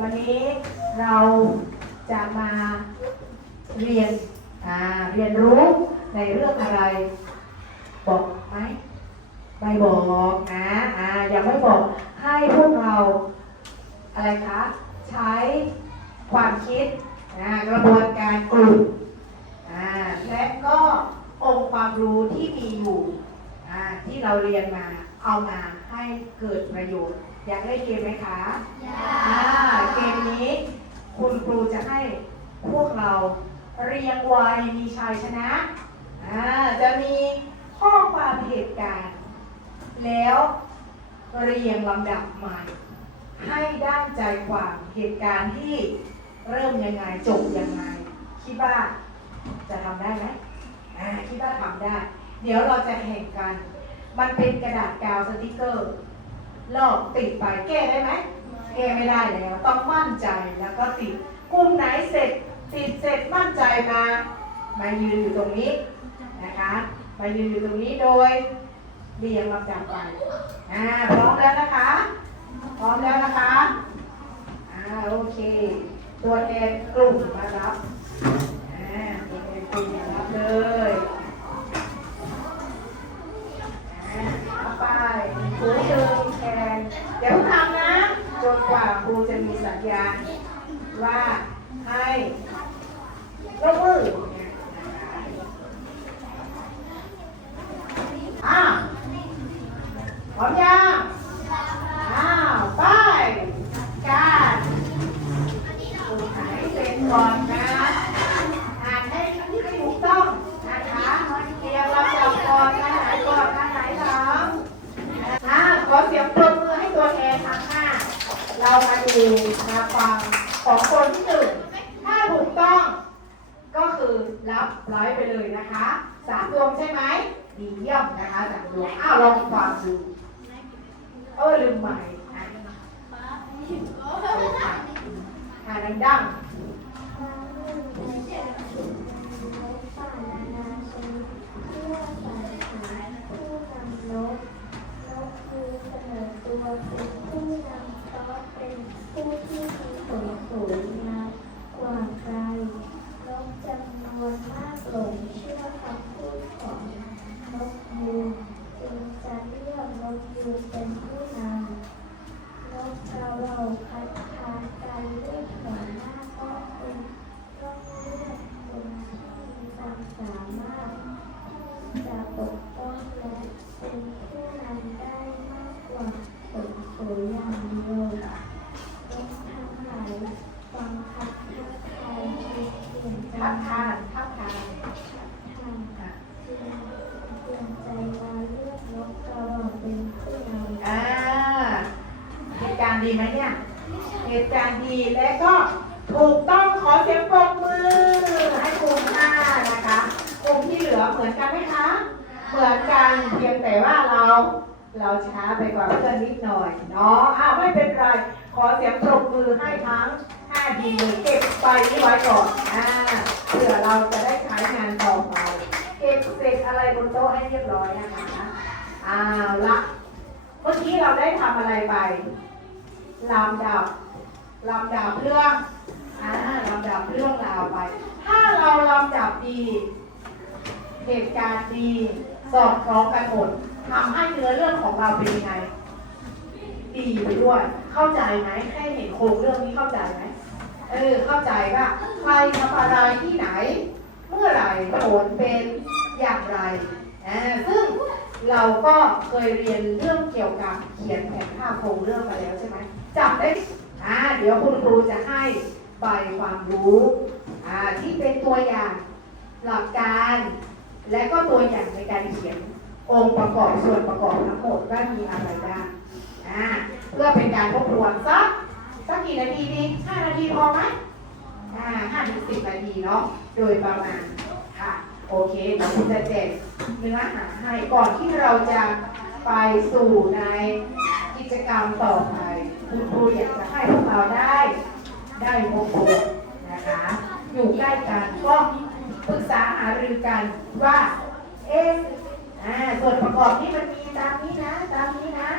วันนี้เราจะมาเรียนอ่าเรียนรู้ในเรื่องอะไร บอกไหมไม่บอกนะอ่ายังไม่บอกให้พวกเราอะไรคะใช้ความคิดอ่ากระบวนการกลุ่มอ่าและก็องค์ความรู้ที่มีอยู่อ่าที่เราเรียนมาเอามาให้เกิดประโยชน์ อยากเล่นเกมไหมคะอ่าเกมนี้ คุณครูจะให้พวกเราเรียงวัยมีชัยชนะอ่าจะมีข้อความเหตุการณ์ แล้วเรียงลำดับใหม่ ให้ด้านใจความเหตุการณ์ที่เริ่มยังไงจบยังไงคิดว่าจะทำได้ไหมอ่าคิดว่าทำได้ เดี๋ยวเราจะแข่งกัน มันเป็นกระดาษกาวสติกเกอร์ ลอกติดไปแก้ได้ไหมแก้ไม่ได้แล้วต้องมั่นใจแล้วก็ติดกลุ่มไหนเสร็จติดเสร็จมั่นใจมามายืนอยู่ตรงนี้นะคะมายืนอยู่ตรงนี้โดยเรียงลำดับไปอ่าพร้อมแล้วนะคะ พร้อมแล้วนะคะอ่าโอเค ตัวแทนกลุ่มมารับอ่าตัวแทนกลุ่มมารับเลยอ่าเอาไปครูเดินแทนเดี๋ยวทำนะจนกว่าครูจะมีสัญญาณว่าให้ยกมือเนี่ยนะคะอ้าวพร้อมยัง อ้าวไปการดูไหนเสร็จ ก่อนนะ อ่านให้ให้ถูกต้องนะคะเตรียมลำดับก่อนอันไหนก่อนอันไหนหลังอ่าขอเสียงปรบมือให้ตัวแทนทางหน้า เรามาดูมาฟังของคนที่หนึ่งถ้าถูกต้อง ก็คือรับร้อยไปเลยนะคะสามดวงใช่ไหมดีเยี่ยมนะคะสามดวงอ้าวลองฟังดูเออลืมใหม่อ่านดัง ผู้นำก็เป็นผู้ที่มีผลสวยงามกว่าใครนกจำนวนมากหลงเชื่อคำพูดของนกยูงจึงจะเลือกนกยูงเป็นผู้นำนกกระเหว่าคัด ดีไหมเนี่ย เหตุการณ์ดีและก็ถูกต้องขอเสียงปรบมือ ให้กลุ่มห้านะคะกลุ่มที่เหลือเหมือนกันไหมคะ เหมือนกันเพียงแต่ว่าเราเราช้าไปกว่าเพื่อนนิดหน่อยเนาะอ้าวไม่เป็นไร ขอเสียงปรบมือให้ทั้ง5ทีเก็บไปไว้ก่อนอ่าเผื่อเราจะได้ใช้งานต่อไปเก็บเศษอะไรบนโต๊ะให้เรียบร้อยนะคะอ้าวละเมื่อกี้เราได้ทำอะไรไป ลำดับลำดับเรื่องอ่าลำดับเรื่องราวไป ถ้าเราลำดับดี เหตุการณ์ดีสอดคล้องกันหมดทำให้เนื้อเรื่องของเราเป็นยังไง ดีไปด้วย เข้าใจไหมแค่เห็นโครงเรื่องนี้เข้าใจไหมเออเข้าใจว่าใครทำอะไรที่ไหน เมื่อไหร่ผลเป็นอย่างไรอ่าซึ่งเราก็เคยเรียนเรื่องเกี่ยวกับเขียนแผนภาพโครงเรื่องมาแล้วใช่ไหม จำได้อ่าเดี๋ยวคุณครูจะให้ใบความรู้อ่าที่เป็นตัวอย่างหลักการ และก็ตัวอย่างในการเขียนองค์ประกอบส่วนประกอบทั้งหมดว่ามีอะไรบ้างอ่าเพื่อเป็นการทบทวนสักสักกี่นาทีดีห้านาทีพอไหมอ่าห้าถึงสิบนาทีเนาะโดยประมาณค่ะโอเคเดี๋ยวคุณจะแจกเนื้อหาให้ก่อนที่เราจะไปสู่ในกิจกรรมต่อไป คุณครูอยากจะให้พวกเราได้ ได้พบกันนะคะ อยู่ใกล้กันก็ปรึกษาหารือกันว่าเอ๊ะอ่าส่วนประกอบที่มันมีตามนี้นะ ตามนี้นะ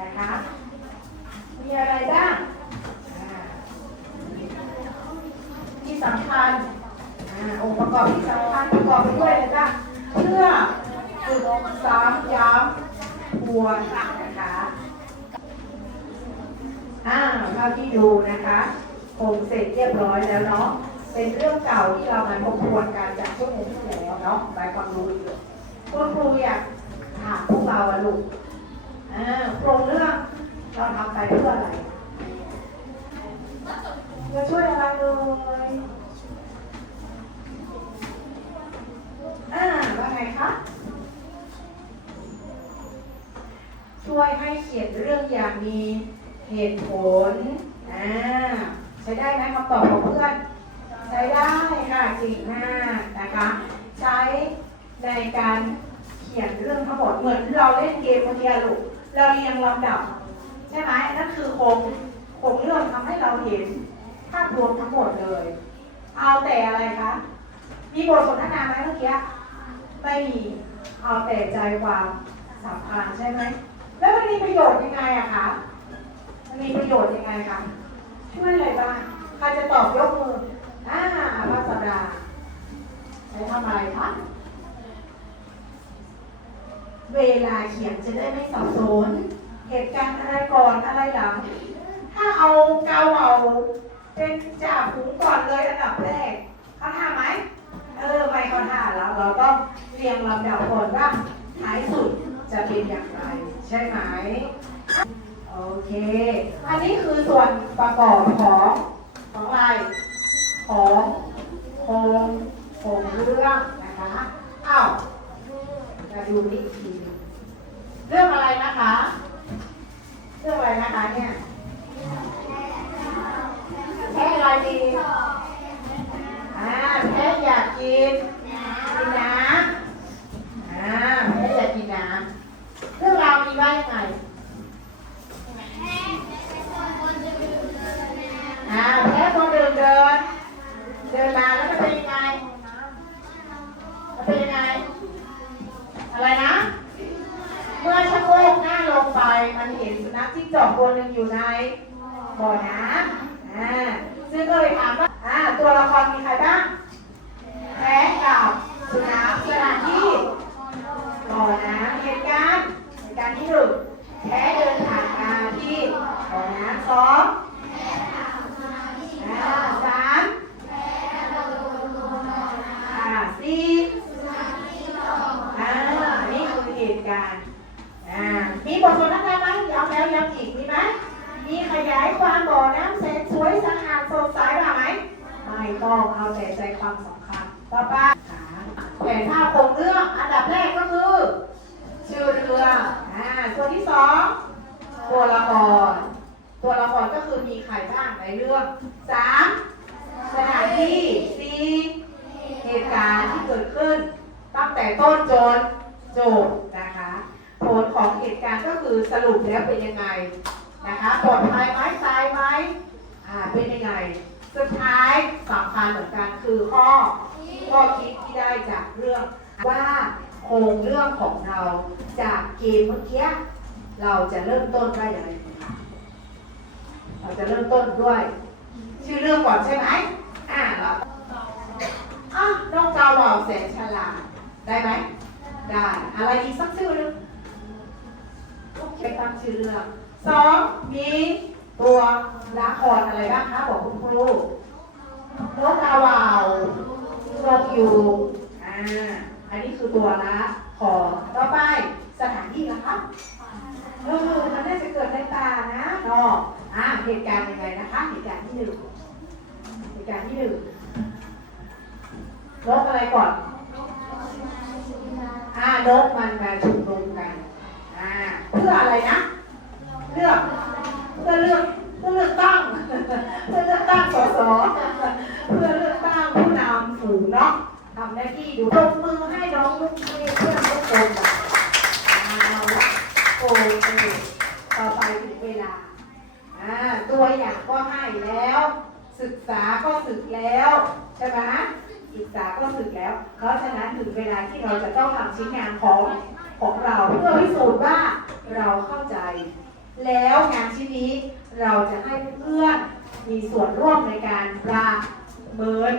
นะคะ มีอะไรบ้างที่สำคัญอ่าองค์ประกอบที่สำคัญประกอบไปด้วยเลยจ้ะเพื่อฝึกซ้ำย้ำทวนนะคะ อ่าเท่าที่ดูนะคะคงเสร็จเรียบร้อยแล้วเนาะ เป็นเรื่องเก่าที่เรามาทบทวนกันจากชั่วโมงที่แล้วเนาะไปความรู้อีกเยคุณครูอยากถามพวกเราอะลูกอ่าโครงเรื่องเราทำไปเพื่ออะไรจะช่วยอะไรเลยอ่าว่าไงคะ ช่วยให้เขียนเรื่องอย่างมี เหตุผลอ่าใช้ได้ไหมคำตอบของเพื่อน ใช้ได้ค่ะจริงมากนะคะ ใช้ในการเขียนเรื่องทั้งหมดเหมือนเราเล่นเกมเมื่อกี้ลูกเราเรียงลำดับ ใช่ไหมนั่นคือโครงโครงเรื่องทำให้เราเห็นภาพรวมทั้งหมดเลย เอาแต่อะไรคะมีบทสนทนาไหมเมื่อกี้ไม่มีเอาแต่ใจความสำคัญใช่ไหมแล้วมันมีประโยชน์ยังไงอะคะ มีประโยชน์ยังไงคะช่วยอะไรบ้างใครจะตอบยกมืออ่าภาษาดาใช้ทำอะไรคะเวลาเขียนจะได้ไม่สับสน เหตุการณ์อะไรก่อนอะไรหลัง ถ้าเอาเกาเอาเป็นจ่าฝูงก่อนเลยอันดับแรกเขาท่าไหมเออไม่เขาท่าแล้วเราต้องเรียงลำดับก่อนว่าท้ายสุดจะเป็นอย่างไร ใช่ไหม โอเค อันนี้คือส่วนประกอบของของอะไรของโครงโครงเรื่องนะคะอ้าวมาดูนี่อีกทีเรื่องอะไรนะคะ เรื่องอะไรนะคะเนี่ยแพ้อะไรดีอ่าแพ้อยากกินกินน้ำอ่าแพ้อยากกินน้ำเรื่องราวมีว่ายังไง อ่าแพ้ตัวเดินเดิน เดินมาแล้วมันเป็นยังไงมันเป็นยังไง อะไรนะ เมื่อชะโงกหน้าลงไป มันเห็นสุนัขจิ้งจอกตัวหนึ่งอยู่ในบ่อน้ำอ่าซึ่งก็เลยถามว่าอ่า ตัวละครมีใครบ้างแพ้กับสุนัขสถานที่บ่อน้ำเหตุการณ์เหตุการณ์ที่หนึ่งแพ้เดินผ่านมาที่บ่อน้ำสองอ่าสาม อ่าสี่อ่า นี่คือเหตุการณ์ อ่า มีบทสนทนาไหมย้ำแล้วย้ำอีก มีไหม มีขยายความบ่อน้ำแสนสวยสะอาดสดใสป่ะไหม ไม่ต้องเอาแต่ใจความสำคัญต่อไปแต่ถ้าโครงเรื่อง อันดับแรกก็คือ ชื่อเรื่องอ่า ส่วนที่สองตัวละคร ตัวละครก็คือมีใครบ้างในเรื่องสามสถานที่สี่เหตุการณ์ที่เกิดขึ้น ต้นจนจบนะคะ ผลของเหตุการณ์ก็คือสรุปแล้วเป็นยังไงนะคะปลอดภัยไหมตายไหมอ่าเป็นยังไง สุดท้ายสำคัญเหมือนกันคือข้อข้อคิดที่ได้จากเรื่องว่าโครงเรื่องของเราจากเกมเมื่อกี้เราจะเริ่มต้นได้อย่างไรเราจะเริ่มต้นด้วย ชื่อเรื่องก่อนใช่ไหมอ่าเราอะน้องเกาเหล่าแสนฉลาด ได้ไหม ได้ อะไรอีกสักชื่อหนึ่งโอเคตั้งชื่อเรื่องสองมีตัวละครอะไรบ้างคะบอกคุณครูนกกาวาวนกยูอ่า อันนี้คือตัวละครต่อไปสถานที่นะคะเออมันน่าจะเกิดในตานะนอกอ่าเหตุการณ์ยังไงนะคะ เหตุการณ์ที่หนึ่งเหตุการณ์ที่หนึ่งนกอะไรก่อน อ่านกมันมาชุมนุมกันอ่าเพื่ออะไรนะ เลือกเพื่อเลือกเพื่อเลือกตั้งเพื่อเลือกตั้งสสเพื่อเลือกตั้งผู้นำฝูงเนาะทำหน้าที่ดูตบมือให้น้องลูกเพื่อนเพื่อนทุกคนเอาละโอเคต่อไปถึงเวลาตัวอย่างก็ให้แล้ว ศึกษาก็ศึกแล้ว ใช่ไหม ศึกษาก็ศึกแล้ว เพราะฉะนั้นถึงเวลาที่เราจะต้องทำชิ้นงานของของเราเพื่อพิสูจน์ว่าเราเข้าใจ แล้วงานชิ้นนี้เราจะให้เพื่อนมีส่วนร่วมในการประเมิน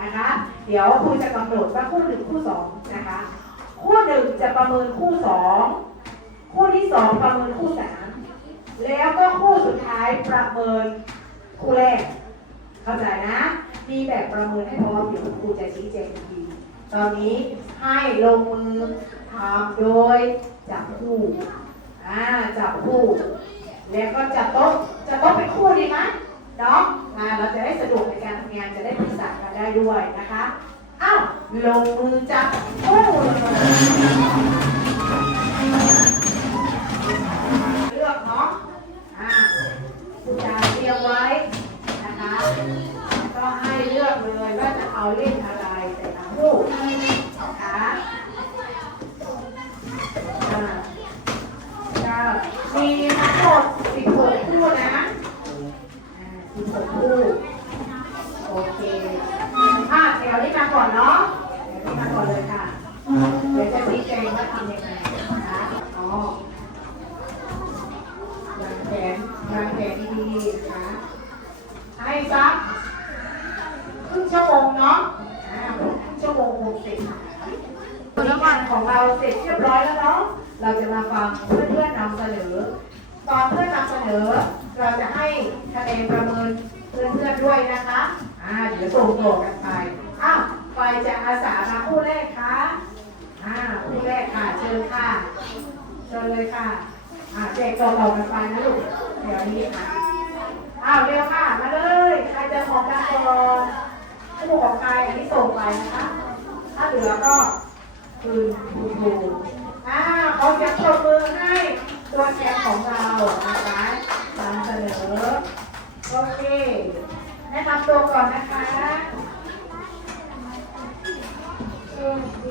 นะคะ เดี๋ยวครูจะกำหนดว่าคู่หนึ่งคู่สองนะคะ คู่หนึ่งจะประเมินคู่สองคู่ที่สองประเมินคู่สามแล้วก็คู่สุดท้ายประเมินคู่แรก เข้าใจนะ มีแบบประเมินให้พร้อมเดี๋ยวคุณครูจะชี้แจงอีกทีตอนนี้ให้ลงมือทำโดยจับคู่อ่าจับคู่ แล้วก็จับโต๊ะจับโต๊ะเป็นคู่ดีไหมเนาะอ่าเราจะได้สะดวกในการทำงานจะได้ปรึกษากันได้ด้วยนะคะอ้าวลงมือจับคู่เลือกเนาะ อ่าคุณยายเตรียมไว้นะคะ ก็ให้เลือกเลยว่าจะเอาเล่นอะไรแต่ละคู่นะคะอ่าก็มีทั้งหมด16คู่นะอ่า16คู่ โอเคอะแถวนี้มาก่อนเนาะแถวนี้มาก่อนเลยค่ะ เดี๋ยวจะชี้แจงว่า ทำยังไงนะคะอ๋อวางแผนวางแผนดีๆนะคะให้สักครึ่งชั่วโมงเนาะอ่าครึ่งชั่วโมงคงเสร็จผลงานของเราเสร็จเรียบร้อยแล้วเนาะ เราจะมาฟังเพื่อนๆนำเสนอ ตอนเพื่อนนำเสนอ เราจะให้คะแนนประเมินเพื่อนๆด้วยนะคะ อ่า เดี๋ยวส่งต่อกันไป อ้าวใครจะอาสามาคู่แรกคะ อ่าคู่แรกค่ะ เชิญค่ะ เชิญเลยค่ะ อ่าแจกต่อๆกันไปนะลูก เดี๋ยวนี้ค่ะ อ้าวเร็วค่ะ มาเลย ใครจะของกันก่อนผู้ของใครอันนี้ส่งไปนะคะ ถ้าเหลือก็คืนคุณครูอ่าเขาจะปรบมือให้ตัวแทนของเรานะคะนำเสนอ โอเคแนะนำตัวก่อนนะคะ สวั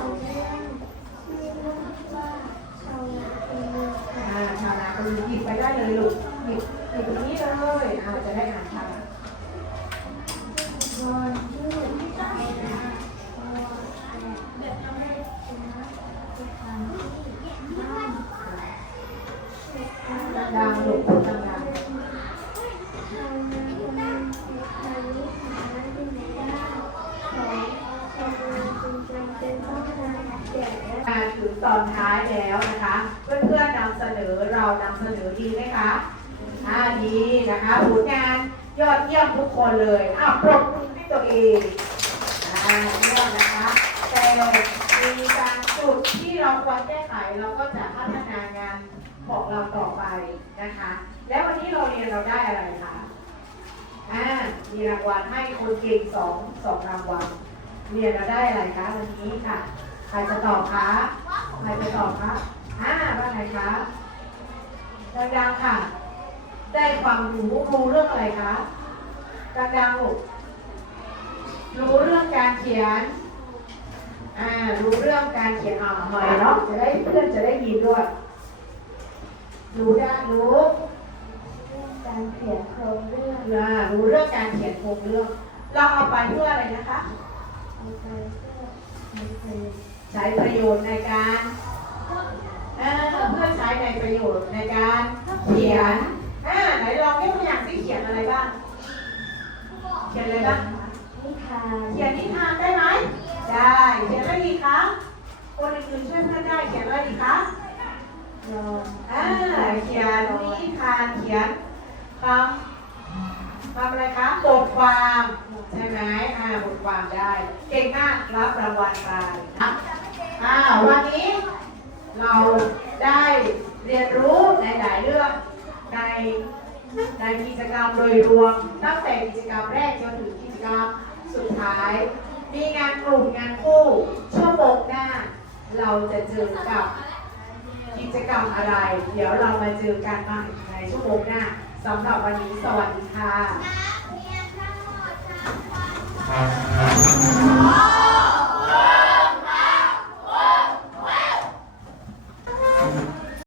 เยี่ยมทุกคนเลยอ้าวปรบมือให้ตัวเองอ่าเยี่ยมนะคะ แต่มีการจุดที่เราควรแก้ไขเราก็จะพัฒนางานของเราต่อไปนะคะ แล้ววันนี้เราเรียนเราได้อะไรคะอ่ามีรางวัลให้คนเก่งสองสองรางวัลเรียนเราได้อะไรคะวันนี้ค่ะ ใครจะตอบคะใครจะตอบคะอ่าว่าไงคะดังๆค่ะ ได้ความรู้รู้เรื่องอะไรคะ ดังๆลูกรู้เรื่องการเขียน อ่า รู้เรื่องการเขียนอ่าหน่อยเนาะ จะได้เพื่อนจะได้ยินด้วย รู้ได้รู้การเขียนโครงเรื่องอ่ารู้เรื่องการเขียนโครงเรื่อง เราเอาไปเพื่ออะไรนะคะเอาไปเพื่อใช้ประโยชน์ในการเออเพื่อใช้ในประโยชน์ในการเขียนอ่าไหนลองยกตัวอย่างที่เขียนอะไรบ้าง เขียนอะไรบ้างคะนิทานเขียนนิทานได้ไหม ได้ เขียนอะไรอีกคะคนอื่นๆช่วยเพื่อนได้ เขียนอะไรอีกคะรองอ่าเขียนนิทาน เขียนคำคำอะไรคะบทความใช่ไหมอ่าบทความได้ เก่งมาก รับรางวัลไปนะอ่าวันนี้เราได้เรียนรู้ในหลายเรื่องใน ในกิจกรรมโดยรวมตั้งแต่กิจกรรมแรกจนถึงกิจกรรมสุดท้าย มีงานกลุ่มงานคู่ชั่วโมงหน้า เราจะเจอกับกิจกรรมอะไร เดี๋ยวเรามาเจอกันใหม่ในชั่วโมงหน้าสำหรับวันนี้สวัสดีค่ะ Oh!